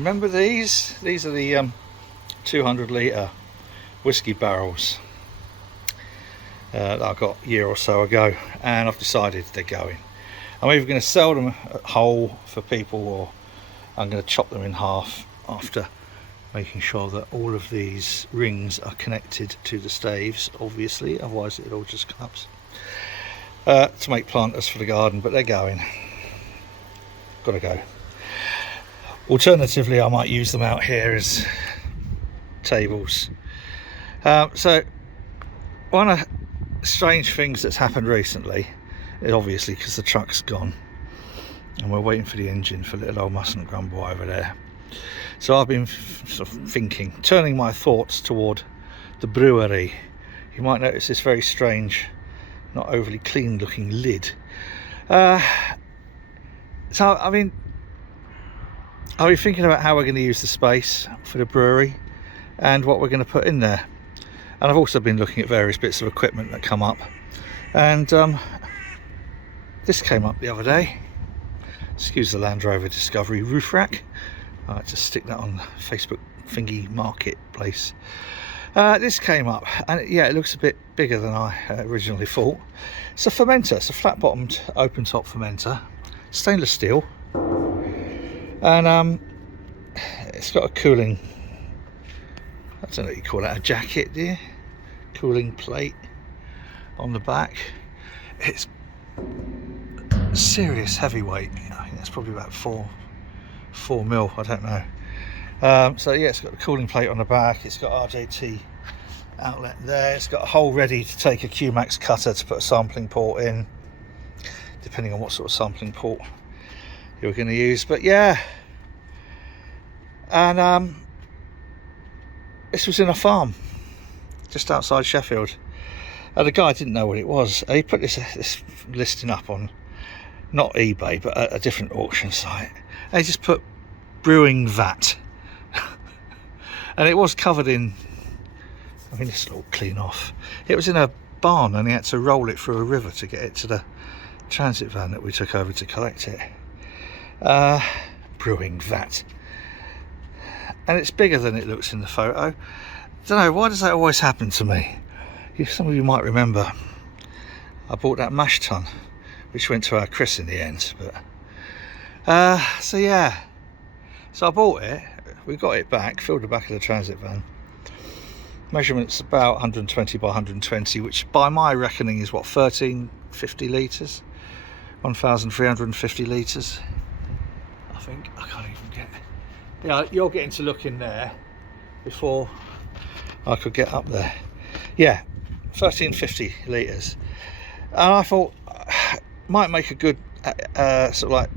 Remember these? These are the 200 litre whiskey barrels that I got a year or so ago, and I've decided they're going. I'm either going to sell them whole for people, or I'm going to chop them in half after making sure that all of these rings are connected to the staves, obviously, otherwise it'll all just collapse, to make planters for the garden. But they're going. Gotta go. Alternatively, I might use them out here as tables. So one of the strange things that's happened recently is obviously because the truck's gone and we're waiting for the engine for little old Mustn't Grumble over there. So I've been sort of thinking, turning my thoughts toward the Brewery. You might notice this very strange, not overly clean looking lid. So I mean, I'll be thinking about how we're going to use the space for the brewery and what we're going to put in there. And I've also been looking at various bits of equipment that come up. And this came up the other day. Excuse the Land Rover Discovery roof rack. I like to stick that on Facebook thingy marketplace. This came up, and yeah, it looks a bit bigger than I originally thought. It's a fermenter. It's a flat-bottomed, open-top fermenter, stainless steel. And it's got a cooling, I don't know what you call that, a jacket, do you? Cooling plate on the back. It's serious heavyweight. I think that's probably about 4 mil, I don't know. So yeah, it's got a cooling plate on the back. It's got RJT outlet there. It's got a hole ready to take a Q-Max cutter to put a sampling port in, depending on what sort of sampling port you're going to use. But yeah, and this was in a farm just outside Sheffield, and the guy didn't know what it was. He put this listing up on not eBay but a different auction site, and he just put brewing vat and it was covered in, I mean, this will all clean off. It was in a barn and he had to roll it through a river to get it to the transit van that we took over to collect it. Brewing vat, and it's bigger than it looks in the photo. Don't know, why does that always happen to me? Some of you might remember I bought that mash tun which went to our Chris in the end. But so yeah, so I bought it, we got it back, filled the back of the transit van. Measurement's about 120 by 120, which by my reckoning is what, 1350 litres, 1350 litres. I think I can't even get. Yeah, you're getting to look in there before I could get up there. Yeah, 1350 litres, and I thought might make a good sort of like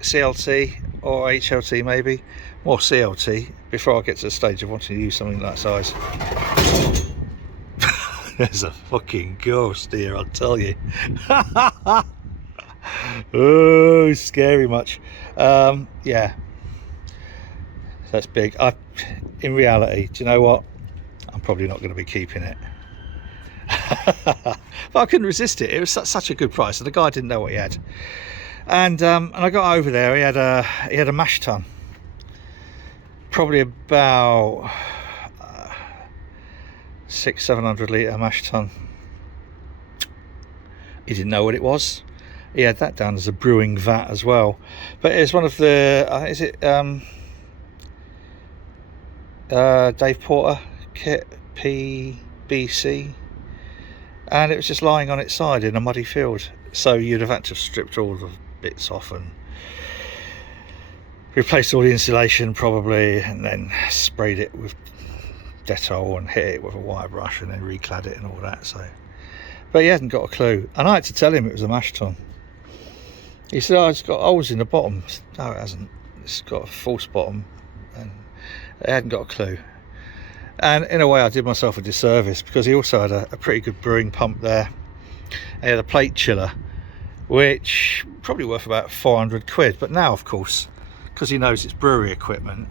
CLT or HLT, maybe more CLT, before I get to the stage of wanting to use something that size. There's a fucking ghost here, I'll tell you. Oh, scary much. Yeah, that's big. In reality, do you know what, I'm probably not going to be keeping it. But I couldn't resist it. It was such a good price, and the guy didn't know what he had. And I got over there. He had a mash tun, probably about 600-700 litre mash tun. He didn't know what it was. He had that down as a brewing vat as well, but it's one of the is it Dave Porter kit PBC, and it was just lying on its side in a muddy field, so you'd have had to have stripped all the bits off and replaced all the insulation probably, and then sprayed it with Dettol and hit it with a wire brush and then reclad it and all that. So, but he hadn't got a clue, and I had to tell him it was a mash tun. He said, oh, it's got holes in the bottom. No, it hasn't. It's got a false bottom, and they hadn't got a clue. And in a way I did myself a disservice, because he also had a pretty good brewing pump there. He had a plate chiller, which probably worth about 400 quid, but now of course, because he knows it's brewery equipment,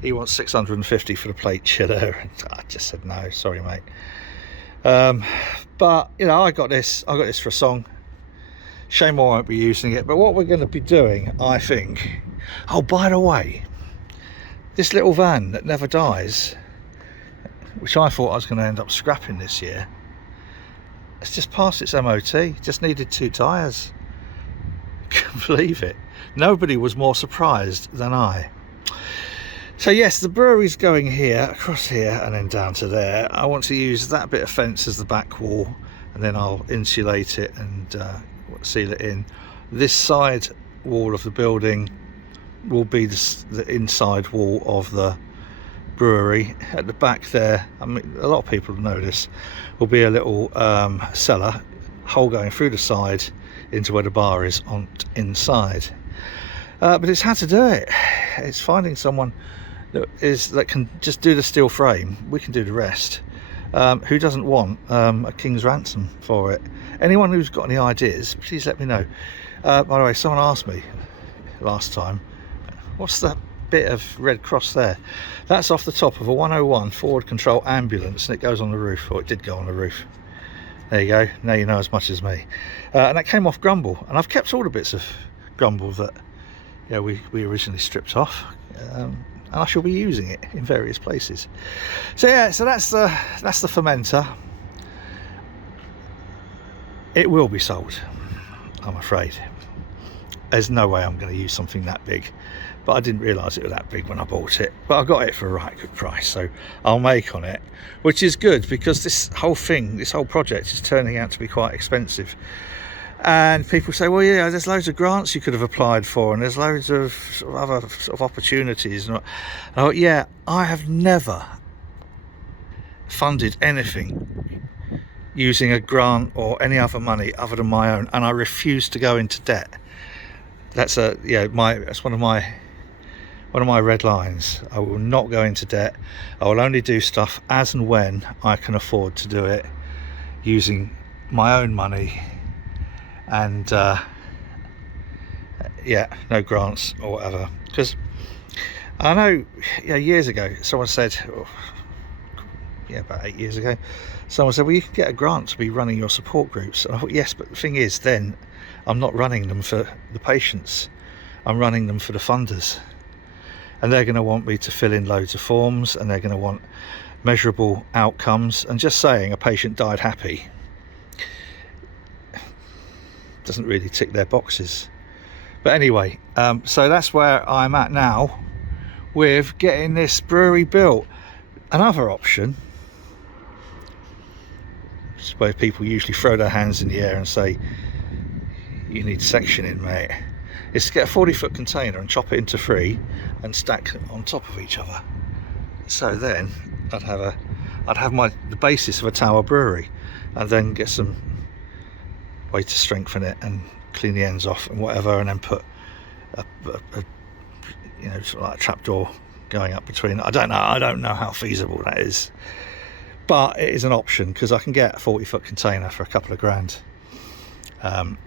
he wants 650 for the plate chiller, and I just said no, sorry mate. But you know, I got this for a song. Shame I won't be using it, but what we're going to be doing, I think, oh, by the way, this little van that never dies, which I thought I was going to end up scrapping this year, it's just passed its MOT, just needed 2 tyres. Can't believe it. Nobody was more surprised than I. So yes, the brewery's going here, across here, and then down to there. I want to use that bit of fence as the back wall, and then I'll insulate it and seal it in. This side wall of the building will be the inside wall of the brewery. At the back there, I mean, a lot of people know this, will be a little cellar, hole going through the side into where the bar is on inside. But it's how to do it. It's finding someone that can just do the steel frame. We can do the rest. Who doesn't want a king's ransom for it? Anyone who's got any ideas, please let me know. By the way, someone asked me last time, what's that bit of red cross there? That's off the top of a 101 forward control ambulance, and it goes on the roof, or it did go on the roof. There you go, now you know as much as me. And that came off Grumble, and I've kept all the bits of Grumble that we originally stripped off, and I shall be using it in various places. So yeah, so that's the fermenter. It will be sold, I'm afraid. There's no way I'm going to use something that big, but I didn't realise it was that big when I bought it. But I got it for a right good price, so I'll make on it, which is good because this whole project is turning out to be quite expensive. And people say, well, yeah, there's loads of grants you could have applied for, and there's loads of other sort of opportunities. And I thought, yeah, I have never funded anything using a grant or any other money other than my own, and I refuse to go into debt. That's one of my red lines. I will not go into debt. I will only do stuff as and when I can afford to do it, using my own money. And no grants or whatever, because I know years ago someone said, about 8 years ago, someone said, well, you can get a grant to be running your support groups. And I thought, yes, but the thing is, then I'm not running them for the patients, I'm running them for the funders, and they're going to want me to fill in loads of forms, and they're going to want measurable outcomes. And just saying a patient died happy doesn't really tick their boxes. But anyway, so that's where I'm at now with getting this brewery built. Another option, where people usually throw their hands in the air and say, you need sectioning, mate, is to get a 40-foot container and chop it into 3 and stack on top of each other. So then I'd have the basis of a tower brewery, and then get some way to strengthen it and clean the ends off and whatever, and then put a sort of like a trapdoor going up between. I don't know how feasible that is, but it is an option, because I can get a 40-foot container for a couple of grand,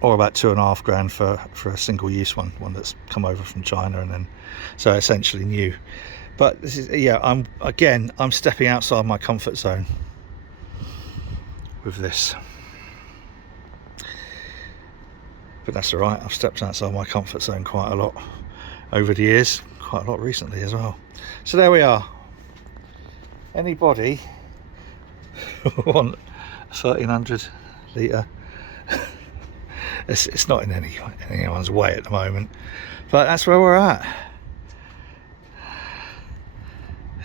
or about 2.5 grand for a single-use one that's come over from China, and then so essentially new. But this is, I'm stepping outside my comfort zone with this. But that's all right. I've stepped outside my comfort zone quite a lot over the years, quite a lot recently as well. So there we are. Anybody want a 1300 litre? It's not in anyone's way at the moment, but that's where we're at.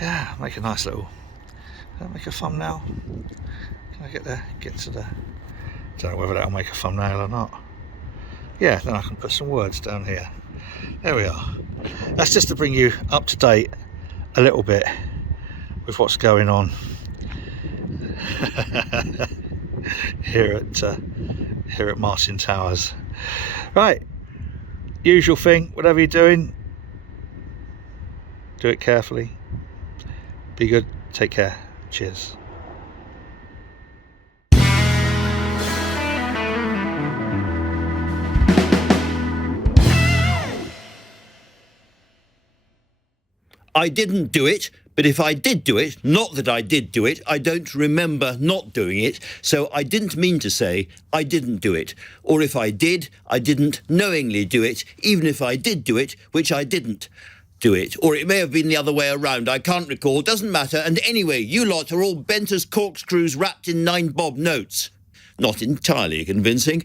Yeah, make a nice little. Make a thumbnail. Can I get to the? Don't know whether that'll make a thumbnail or not. Yeah, then I can put some words down here. There we are. That's just to bring you up to date a little bit with what's going on here at Martyn Towers. Right, usual thing, whatever you're doing, do it carefully, be good, take care, cheers. I didn't do it, but if I did do it, not that I did do it, I don't remember not doing it, so I didn't mean to say I didn't do it. Or if I did, I didn't knowingly do it, even if I did do it, which I didn't. do it. Or it may have been the other way around. I can't recall. Doesn't matter. And anyway, you lot are all bent as corkscrews wrapped in 9-bob notes. Not entirely convincing.